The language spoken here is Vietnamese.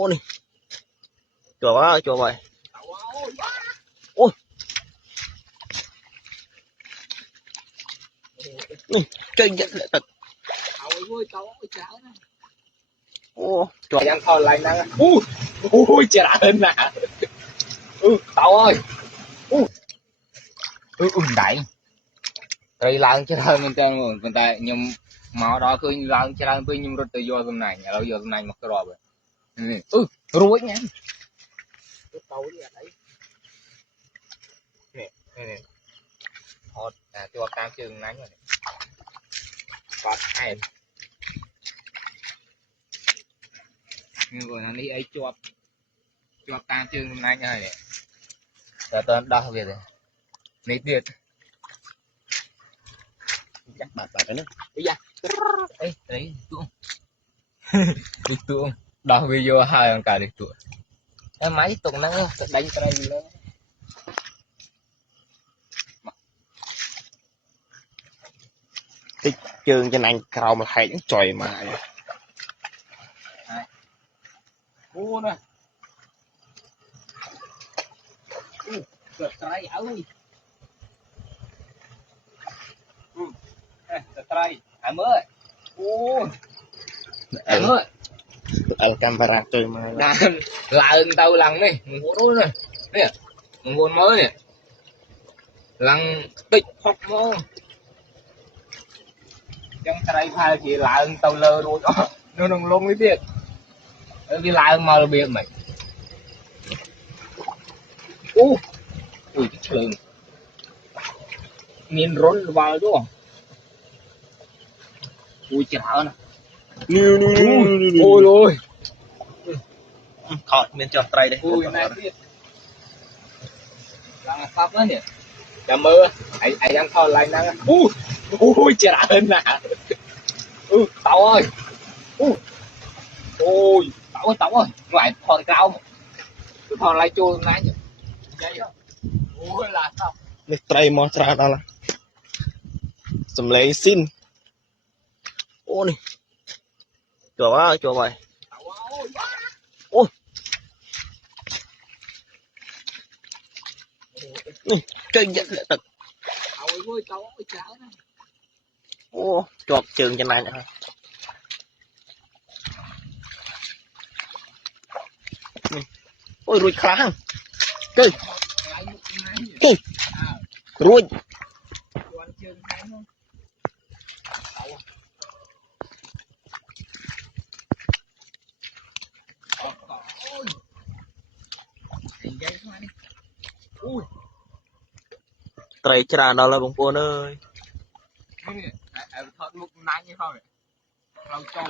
Ô này chùa quá chùa vậy. Ôi này chơi nhận lại thật. Ô chùa Ăn thôi lại năng ui chả hơn nè tao ơi đẩy đâyឡើងច្រើនមែនតើប៉ុន្តែខ្ញុំមកដល់ឃើញឡើងច្រើនពេកខ្ញុំរត់ទៅយកសំណាញ់ឥឡូវយកសំណាញ់មកគ្រាប់រួចណាទៅនេះអត់អីនេះហត់ជាប់តាមជើងណាញ់បាត់ឯងនេះនេះអីជាប់តាមជើងសំណាញ់ហើយតែតើដោះវាទេនេះទៀត chắc bạc bạc cái nước ấy đấy tuông được tuông đào video hai ông cả được tuông em máy tuông năng đánh cái này lên cái trường trên anh cầu mà hay những tròi mà ô nè trái ơi trái em ơi ô em ơi camera chơi mà là tao lần này mình mua đôi này nè mình mua mới nè lần tích hoặc mơ chẳng trái phai chỉ là tao lơ đôi đó nó đừng lông cái biệt cái lại mà biệt mày ui cái trường nhìn rốn vào đó ui chả nè ôi ôi thôi mình cho tray đây ui này biết là sắp đó nhỉ chả mơ ai ăn thôi lại năng ui chả hơn nè tao ơi ôi tao ơi lại thòn cao cái thòn lại chua nãy nhỉ ui là sao mình tray mò tra đó là sầm lấy xin ô này chùa quá chùa vậy. Ôi này chơi nhận lại thật. Ô chùa trường trên này nữa ôi ruồi kháng chơi ruồi tray trà đó là bông buồn ơi em thoát mục nãy như thôi lâu trâu